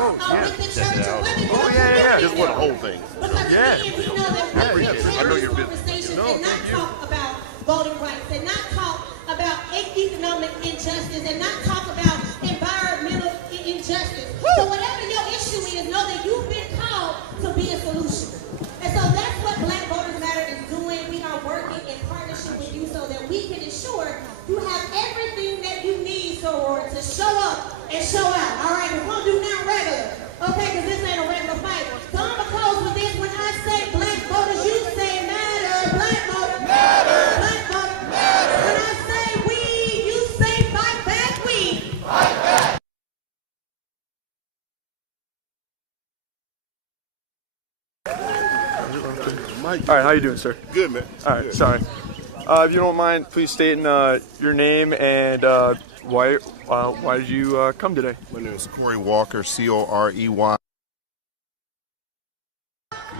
Oh, yeah. with the church of women. Oh, yeah. Just want the whole thing. Because Yeah. we know that we appreciate it. can I know have you're busy. conversations No, and not thank you. talk about voting rights and not talk about economic injustice and not talk about environmental injustice. So whatever your issue is, know that you've been called to be a solution. And so that's what Black Voters Matter is doing. We are working in partnership with you so that we can ensure you have everything that you need, Soror, to show up and show out. All right, we're going to do now regular. Okay, because this ain't a regular fight. So I'm going to close with this. When I say Black voters, you say matter. Black voters matter. Black voters matter. When I say we, you say fight back. We fight back. All right, how you doing, sir? Good, man. All right, Good. sorry. If you don't mind, please stating your name and why did you come today? My name is Corey Walker, C-O-R-E-Y.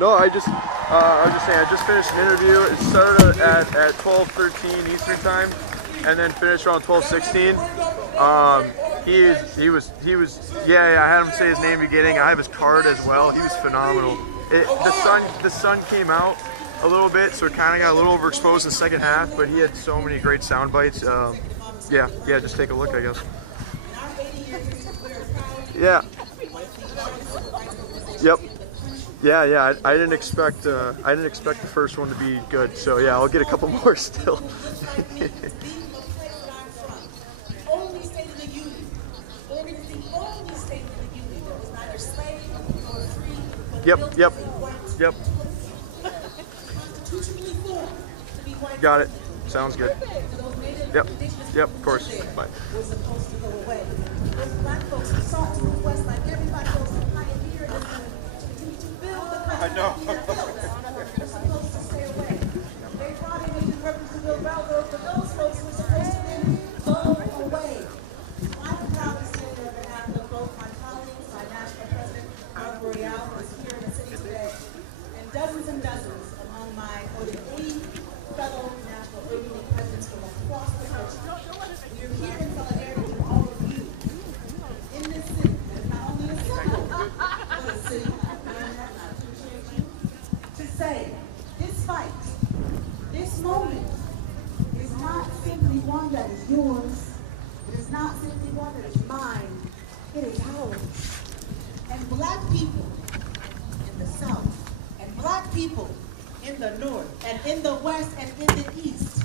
No, I was just saying, I just finished an interview. It started at 12:13 Eastern time, and then finished around 12:16. He was yeah. I had him say his name beginning. I have his card as well. He was phenomenal. The sun came out a little bit, so it kind of got a little overexposed in the second half. But he had so many great sound bites. Yeah. Just take a look, I guess. Yeah. Yep. Yeah. I didn't expect the first one to be good. So yeah, I'll get a couple more still. Only state of the union. Oregon is the only state of the union that was neither slave nor free. But Yep. constitutionally formed to be white. Got it. Sounds good. Those native Yep. conditions Of course. Bye. were supposed to go away. Those black folks who sought to request, like everybody else, to pioneer this continue to build the country. I know. They're supposed to stay away. They brought in the purpose to build railroads, but those folks were supposed to then go away. I'm proud to say that on behalf of both my colleagues, my national president, Mark Boreal, who is here in the city today, and dozens among my more than 80 fellow national union presidents from across the country. We are here in solidarity with all of you in this city, that is not only a symbol of the city, to say this fight, this moment is not simply one that is yours. It is not simply one that is mine. It is ours. And black people in the South, and black people in the North, and in the West, and in the East,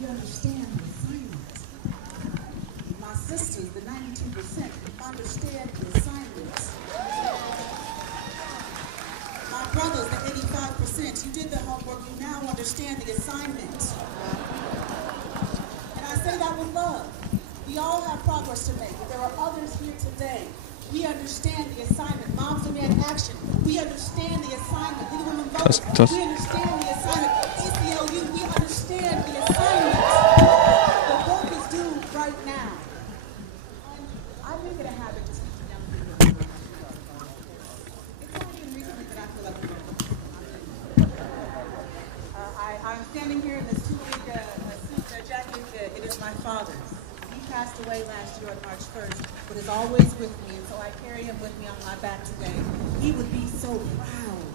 we understand the assignment. My sisters, the 92%, understand the assignment. My brothers, the 85%, you did the homework, you now understand the assignment. And I say that with love. We all have progress to make, but there are others here today. We understand the assignment. Moms and Men Action. We understand the assignment. League of Women Voters. We understand the assignment. ACLU. We understand the assignment. The work is due right now. I make it a habit to speak to young people. It's only been recently that I feel like I'm standing here in this two-week suit jacket. It is my father's. He passed away last year on March 1st, but is always with me, and so I carry him with me on my back today. He would be so proud.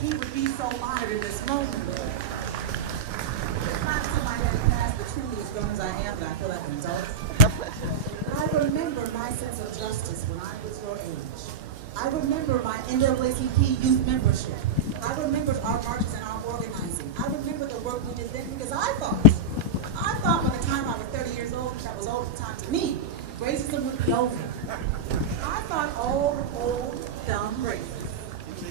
He would be so honored in this moment. It's not to my daddy passed, but truly as grown as I am, but I feel like an adult. I remember my sense of justice when I was your age. I remember my NAACP youth membership. I remember our marches and our organizing. I remember the work we did then because I thought by the time I was 30 years old, which that was old time to me, racism would be over. I thought all the old, dumb racists,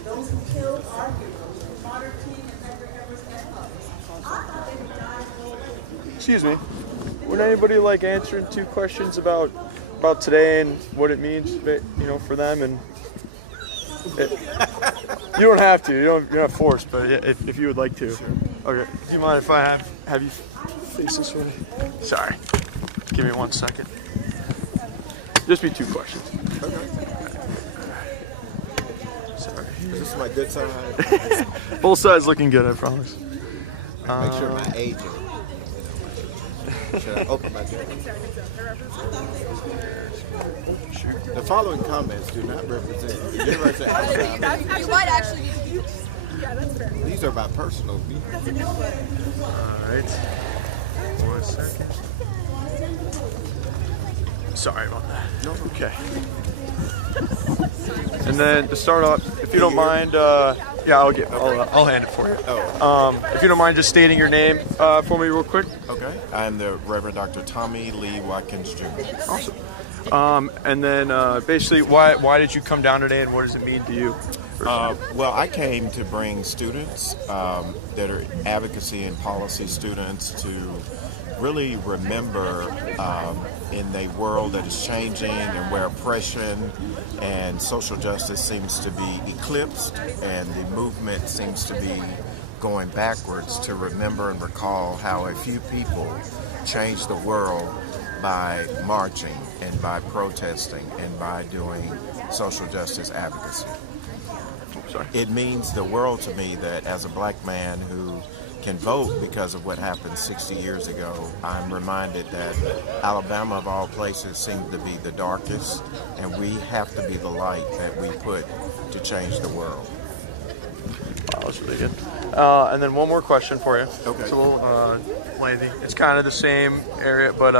those who killed our heroes, who martyred King and Medgar Evers and others, I thought they would die slowly. Excuse me. Would anybody like answering 2 questions about today and what it means, for them? And you don't have to. You're not forced, but if you would like to. Sure. Okay. Do you mind if I have you face this way? Sorry. Give me 1 second. Just be 2 questions. Okay. Sorry. Is this my good side? Both sides looking good, I promise. Make sure my age is. Should I open my jacket? The following comments do not represent the University of Alabama. You might actually need to use. Yeah, that's fair. These are my personal views. All right. 1 second. Sorry about that. No. Okay. And then to start off, if you don't mind, yeah, I'll hand it for you. Oh. If you don't mind just stating your name for me real quick. Okay. I'm the Reverend Dr. Tommy Lee Watkins Jr. Awesome. And then basically, why did you come down today, and what does it mean to you? Well, I came to bring students that are advocacy and policy students to really remember in a world that is changing and where oppression and social justice seems to be eclipsed and the movement seems to be going backwards, to remember and recall how a few people changed the world by marching and by protesting and by doing social justice advocacy. Sorry. It means the world to me that as a black man who can vote because of what happened 60 years ago, I'm reminded that Alabama, of all places, seemed to be the darkest, and we have to be the light that we put to change the world. Wow, that's really good. And then one more question for you. Okay. It's a little lengthy. It's kind of the same area, but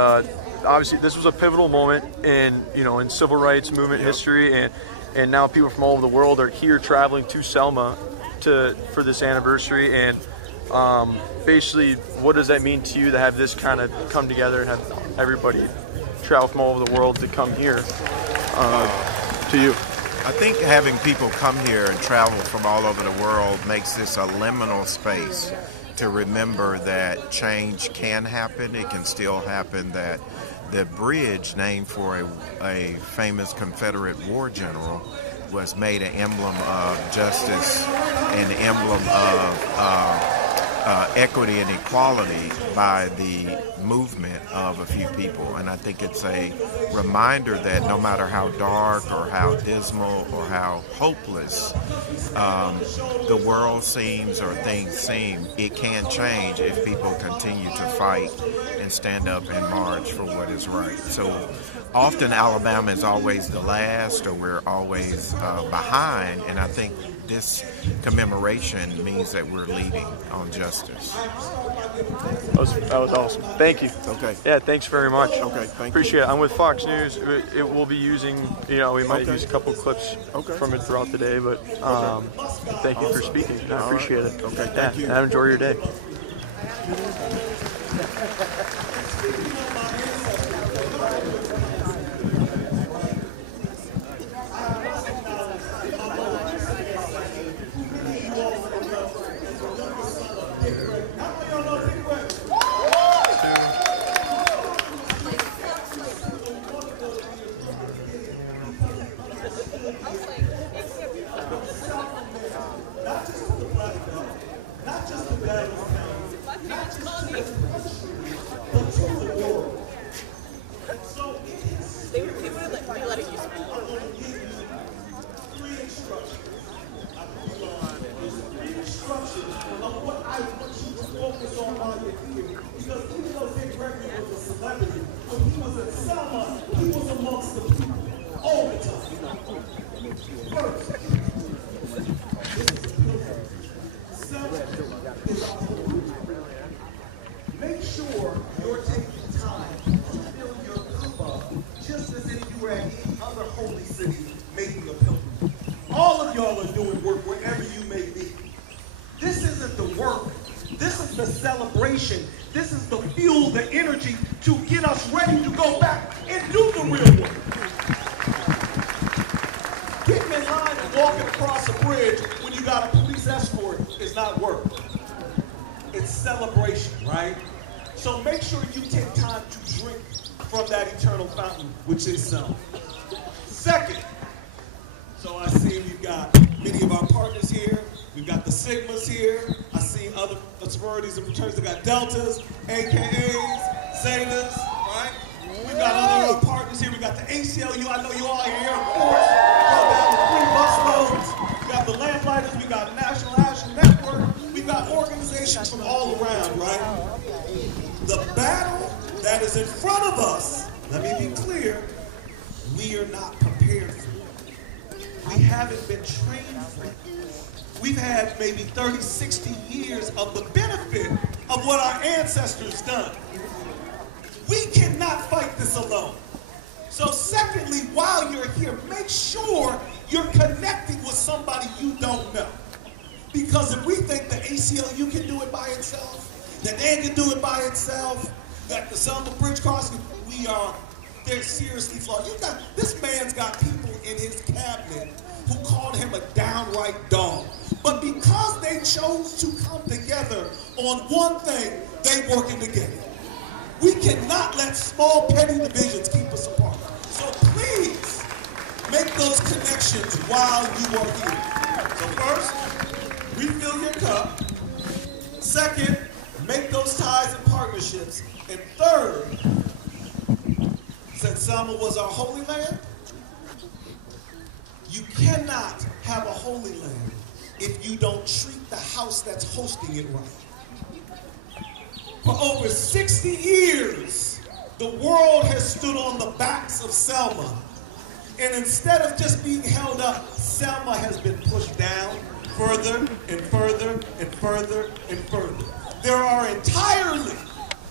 obviously this was a pivotal moment in civil rights movement history, and now people from all over the world are here traveling to Selma for this anniversary. And basically, what does that mean to you to have this kind of come together and have everybody travel from all over the world to come here to you? I think having people come here and travel from all over the world makes this a liminal space to remember that change can happen. It can still happen, that the bridge named for a famous Confederate war general was made an emblem of justice, an emblem of equity and equality by the movement of a few people. And I think it's a reminder that no matter how dark or how dismal or how hopeless the world seems or things seem, it can change if people continue to fight and stand up and march for what is right. So often Alabama is always the last, or we're always behind, and I think this commemoration means that we're leading on justice. That was awesome. Thank you. Okay. Yeah, thanks very much. Okay, thank you. Appreciate it. I'm with Fox News. It will be using, we might use a couple clips from it throughout the day, but thank you for speaking. I appreciate it. Okay, thank you. And enjoy your day. Make sure you're taking time to fill your cup up, just as if you were at any other holy city making a pilgrimage. All of y'all are doing work wherever you may be. This isn't the work. This is the celebration. This is the fuel, the energy to get us ready to go back and do the real work. Getting in line and walking across a bridge when you got a police escort is not work. It's celebration, right? So make sure you take time to drink from that eternal fountain, which is Selma. Second, so I see we've got many of our partners here. We've got the Sigmas here. I see other sororities and fraternities that got Deltas, AKAs, Zetas, right? We've got other partners here. We got the ACLU. I know you all are here, of course. We got the 3 busloads. We got the Lamplighters. We got National Action Network. We've got organizations from all around, right? The battle that is in front of us, let me be clear, we are not prepared for it. We haven't been trained for it. We've had maybe 30, 60 years of the benefit of what our ancestors done. We cannot fight this alone. So secondly, while you're here, make sure you're connecting with somebody you don't know. Because if we think the ACLU can do it by itself, that they can do it by itself, that the Selma Bridge crossing, they're seriously flawed. This man's got people in his cabinet who called him a downright dog. But because they chose to come together on one thing, they working together. We cannot let small petty divisions keep us apart. So please make those connections while you are here. So first, refill your cup. Second, make those ties and partnerships. And third, since Selma was our holy land, you cannot have a holy land if you don't treat the house that's hosting it right. For over 60 years, the world has stood on the backs of Selma. And instead of just being held up, Selma has been pushed down further and further and further and further. There are entirely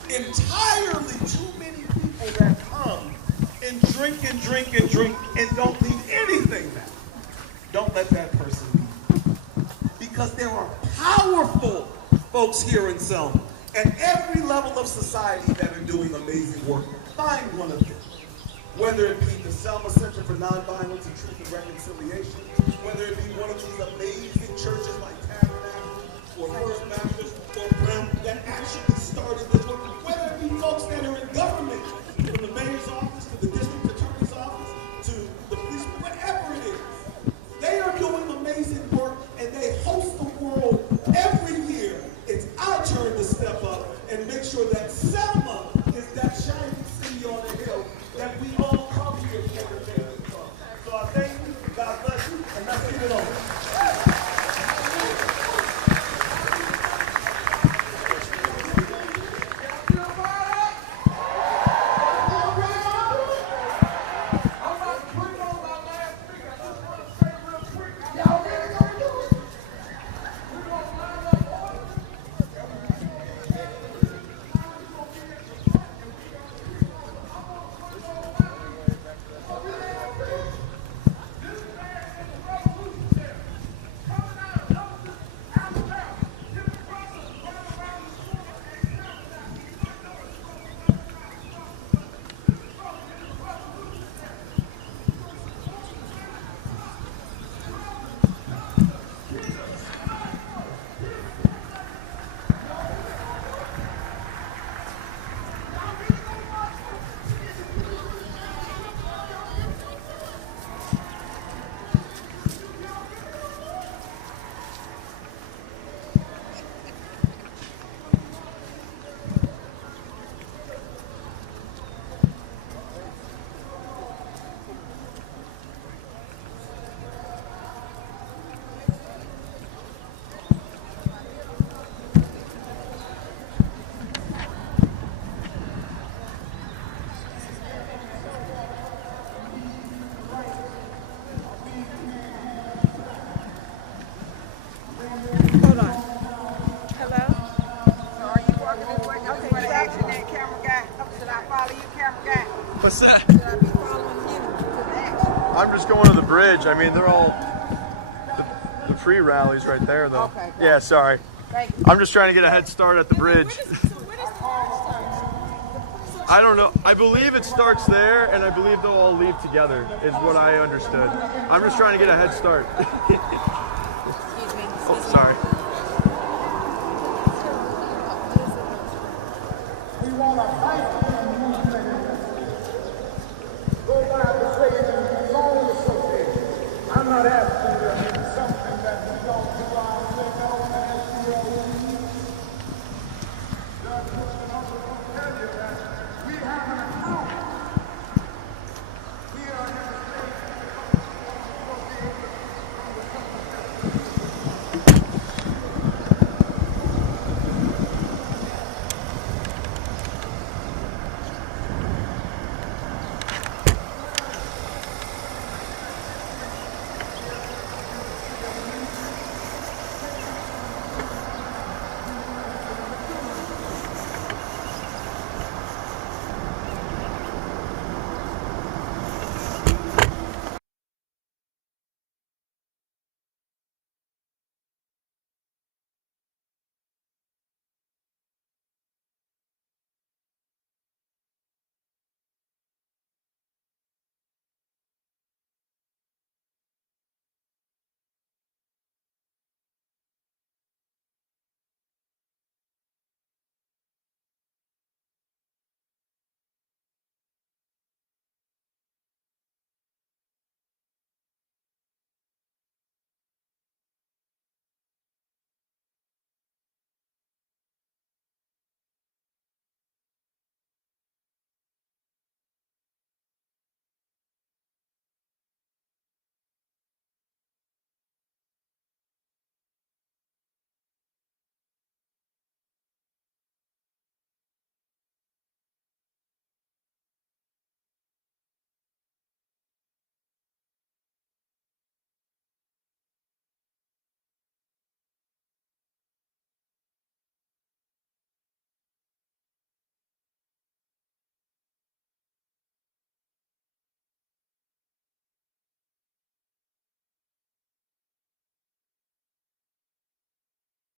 too many people that come and drink and drink and drink and don't leave anything back. Don't let that person leave. Because there are powerful folks here in Selma at every level of society that are doing amazing work. Find one of them. Whether it be the Selma Center for Nonviolence and Truth and Reconciliation, whether it be one of these amazing churches like Tabernacle or First Baptist or Brown that actually started this work, whether it be folks that are in government, from the mayor's office to the district attorney's office to the police, whatever it is, they are doing amazing work and they host the world every year. It's our turn to step up and make sure that Selma is that shining city on the hill that we all come here for the day. So I thank you, God bless you, and let's get it on. What's that? I'm just going to the bridge. I mean, they're all the pre-rallies right there, though. Okay. Yeah, sorry. I'm just trying to get a head start at the bridge. I don't know. I believe it starts there, and I believe they'll all leave together, is what I understood. I'm just trying to get a head start. Oh, sorry.